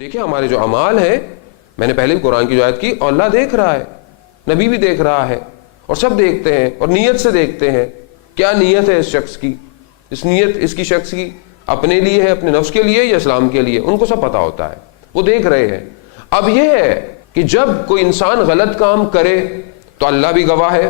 دیکھیں ہمارے جو اعمال ہیں، میں نے پہلے بھی قرآن کی جو آیت کی، اور اللہ دیکھ رہا ہے، نبی بھی دیکھ رہا ہے، اور سب دیکھتے ہیں اور نیت سے دیکھتے ہیں کیا نیت ہے اس شخص کی، اس نیت اس کی شخص کی اپنے لیے ہے، اپنے نفس کے لیے یا اسلام کے لیے، ان کو سب پتا ہوتا ہے، وہ دیکھ رہے ہیں۔ اب یہ ہے کہ جب کوئی انسان غلط کام کرے تو اللہ بھی گواہ ہے،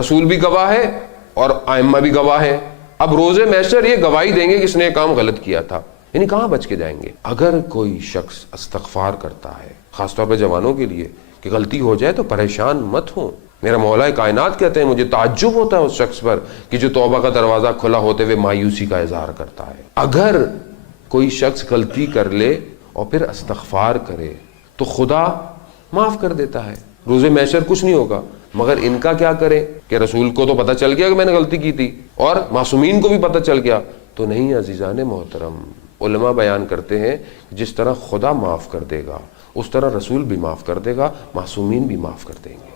رسول بھی گواہ ہے اور ائمہ بھی گواہ ہے۔ اب روز محشر یہ گواہی دیں گے کہ اس نے یہ کام غلط کیا تھا، یعنی کہاں بچ کے جائیں گے؟ اگر کوئی شخص استغفار کرتا ہے، خاص طور پہ جوانوں کے لیے، کہ غلطی ہو جائے تو پریشان مت ہوں۔ میرا مولا کائنات کہتے ہیں مجھے تعجب ہوتا ہے اس شخص پر کہ جو توبہ کا دروازہ کھلا ہوتے ہوئے مایوسی کا اظہار کرتا ہے۔ اگر کوئی شخص غلطی کر لے اور پھر استغفار کرے تو خدا معاف کر دیتا ہے، روز محشر کچھ نہیں ہوگا۔ مگر ان کا کیا کرے کہ رسول کو تو پتہ چل گیا کہ میں نے غلطی کی تھی اور معصومین کو بھی پتہ چل گیا تو نہیں۔ عزیزان محترم، علماء بیان کرتے ہیں جس طرح خدا معاف کر دے گا اس طرح رسول بھی معاف کر دے گا، معصومین بھی معاف کر دیں گے۔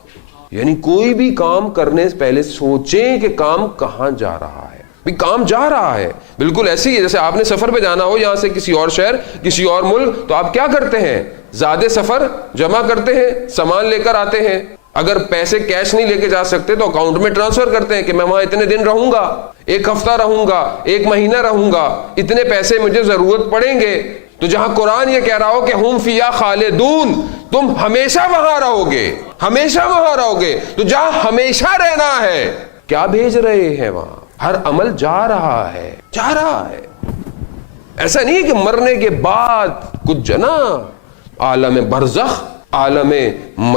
یعنی کوئی بھی کام کرنے سے پہلے سوچیں کہ کام کہاں جا رہا ہے۔ بھی کام جا رہا ہے، بالکل ایسے ہی جیسے آپ نے سفر پہ جانا ہو یہاں سے کسی اور شہر، کسی اور ملک، تو آپ کیا کرتے ہیں؟ زیادہ سفر جمع کرتے ہیں، سامان لے کر آتے ہیں۔ اگر پیسے کیش نہیں لے کے جا سکتے تو اکاؤنٹ میں ٹرانسفر کرتے ہیں کہ میں وہاں اتنے دن رہوں گا، ایک ہفتہ رہوں گا، ایک مہینہ رہوں گا، اتنے پیسے مجھے ضرورت پڑیں گے۔ تو جہاں قرآن یہ کہہ رہا ہو کہ ہم فیہا خالدون، تم ہمیشہ وہاں رہو گے، ہمیشہ وہاں رہو گے، تو جہاں ہمیشہ رہنا ہے کیا بھیج رہے ہیں وہاں؟ ہر عمل جا رہا ہے، جا رہا ہے۔ ایسا نہیں ہے کہ مرنے کے بعد کچھ جنا، عالم برزخ، عالم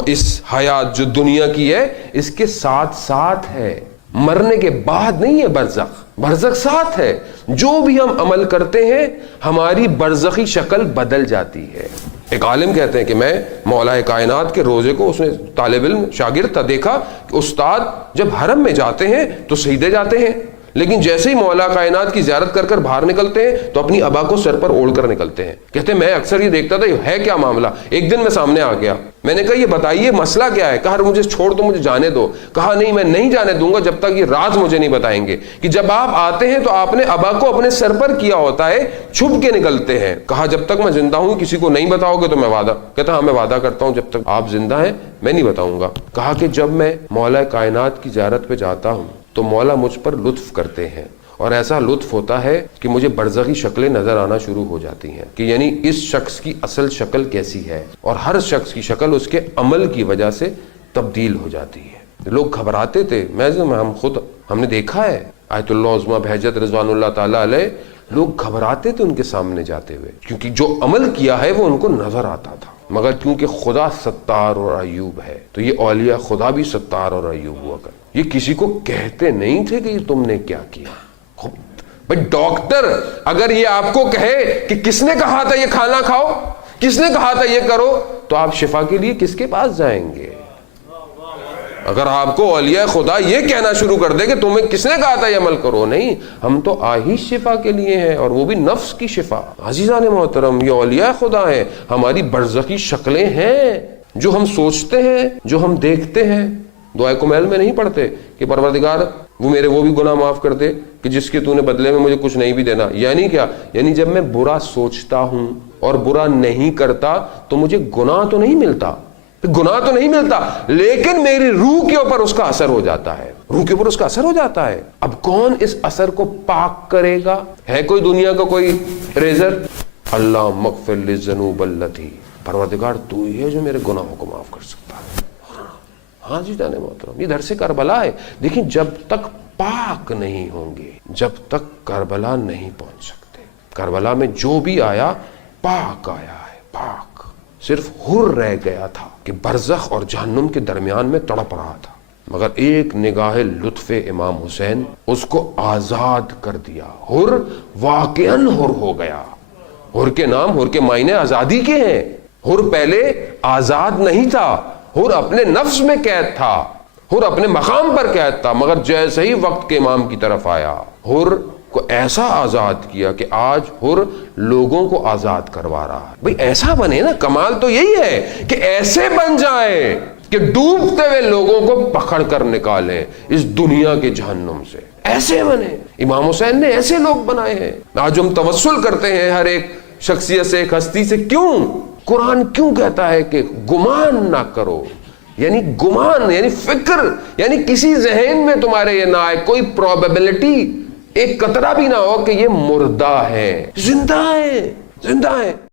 اس حیات جو دنیا کی ہے اس کے ساتھ ساتھ ہے، مرنے کے بعد نہیں ہے برزخ، برزخ ساتھ ہے۔ جو بھی ہم عمل کرتے ہیں ہماری برزخی شکل بدل جاتی ہے۔ ایک عالم کہتے ہیں کہ میں مولا کائنات کے روزے کو، اس نے طالب علم شاگرد تھا، دیکھا کہ استاد جب حرم میں جاتے ہیں تو سجدے جاتے ہیں، لیکن جیسے ہی مولا کائنات کی زیارت کر کر باہر نکلتے ہیں تو اپنی ابا کو سر پر اوڑھ کر نکلتے ہیں۔ کہتے ہیں میں اکثر یہ دیکھتا تھا ہے کیا معاملہ۔ ایک دن میں سامنے آ گیا، میں نے کہا یہ بتائیے مسئلہ کیا ہے؟ کہا مجھے چھوڑ دو، مجھے جانے دو۔ کہا نہیں میں نہیں جانے دوں گا جب تک یہ راز مجھے نہیں بتائیں گے کہ جب آپ آتے ہیں تو آپ نے ابا کو اپنے سر پر کیا ہوتا ہے، چھپ کے نکلتے ہیں۔ کہا جب تک میں زندہ ہوں کسی کو نہیں بتاؤ گے تو میں وعدہ۔ کہتا ہاں میں وعدہ کرتا ہوں جب تک آپ زندہ ہیں میں نہیں بتاؤں گا۔ کہا کہ جب میں مولا کائنات کی زیارت پہ جاتا ہوں تو مولا مجھ پر لطف کرتے ہیں، اور ایسا لطف ہوتا ہے کہ مجھے برزخی شکلیں نظر آنا شروع ہو جاتی ہیں کہ یعنی اس شخص کی اصل شکل کیسی ہے، اور ہر شخص کی شکل اس کے عمل کی وجہ سے تبدیل ہو جاتی ہے۔ لوگ گھبراتے تھے، ہم نے دیکھا ہے آیت اللہ عظمہ بہجت رضوان اللہ تعالیٰ علیہ، لوگ گھبراتے تھے ان کے سامنے جاتے ہوئے کیونکہ جو عمل کیا ہے وہ ان کو نظر آتا تھا۔ مگر کیونکہ خدا ستار اور ایوب ہے تو یہ اولیاء خدا بھی ستار اور ایوب ہوا کر، یہ کسی کو کہتے نہیں تھے کہ تم نے کیا کیا۔ بھئی ڈاکٹر اگر یہ آپ کو کہے کہ کس نے کہا تھا یہ کھانا کھاؤ، کس نے کہا تھا یہ کرو، تو آپ شفا کے لیے کس کے پاس جائیں گے؟ اگر آپ کو اولیاء خدا یہ کہنا شروع کر دے کہ تمہیں کس نے کہا تھا یہ عمل کرو، نہیں، ہم تو آہی شفا کے لیے ہیں، اور وہ بھی نفس کی شفا۔ عزیزان محترم، یہ اولیاء خدا ہیں، ہماری برزخی شکلیں ہیں، جو ہم سوچتے ہیں، جو ہم دیکھتے ہیں۔ دعائے کمیل میں نہیں پڑھتے کہ پروردگار وہ میرے وہ بھی گناہ معاف کر دے کہ جس کے تو نے بدلے میں مجھے کچھ نہیں بھی دینا۔ یعنی کیا؟ یعنی جب میں برا سوچتا ہوں اور برا نہیں کرتا تو مجھے گناہ تو نہیں ملتا، گناہ تو نہیں ملتا، لیکن میری روح کے اوپر اس کا اثر ہو جاتا ہے، روح کے اوپر اس کا اثر ہو جاتا ہے۔ اب کون اس اثر کو پاک کرے گا؟ ہے کوئی دنیا کا کوئی ریزر؟ اللہ مغفر للذنوب التی، پروردگار تو ہی ہے جو میرے گناہوں کو معاف کر سکتا ہے۔ ہاں جی جانے محترم، یہ درس کربلا ہے۔ دیکھیں جب تک پاک نہیں ہوں گے، جب تک کربلا نہیں پہنچ سکتے۔ کربلا میں جو بھی آیا پاک آیا ہے، پاک۔ صرف حر رہ گیا تھا کہ برزخ اور جہنم کے درمیان میں تڑپ رہا تھا، مگر ایک نگاہ لطف امام حسین اس کو آزاد کر دیا۔ حر واقعاً حر ہو گیا۔ حر کے نام، حر کے معنی آزادی کے ہیں۔ حر پہلے آزاد نہیں تھا، حر اپنے نفس میں قید تھا، حر اپنے مقام پر قید تھا، مگر جیسے ہی وقت کے امام کی طرف آیا حر کو ایسا آزاد کیا کہ آج حر لوگوں کو آزاد کروا رہا ہے۔ بھئی ایسا بنے نا، کمال تو یہی ہے کہ ایسے بن جائیں کہ ڈوبتے ہوئے لوگوں کو پکڑ کر نکالیں اس دنیا کے جہنم سے، ایسے بنے۔ امام حسین نے ایسے لوگ بنائے ہیں۔ آج ہم توسل کرتے ہیں ہر ایک شخصیت سے، ایک ہستی سے. کیوں؟ قرآن کیوں کہتا ہے کہ گمان نہ کرو؟ یعنی گمان یعنی فکر، یعنی کسی ذہن میں تمہارے یہ نہ آئے، کوئی پروبیبلٹی، ایک قطرہ بھی نہ ہو کہ یہ مردہ ہے، زندہ ہے، زندہ ہے.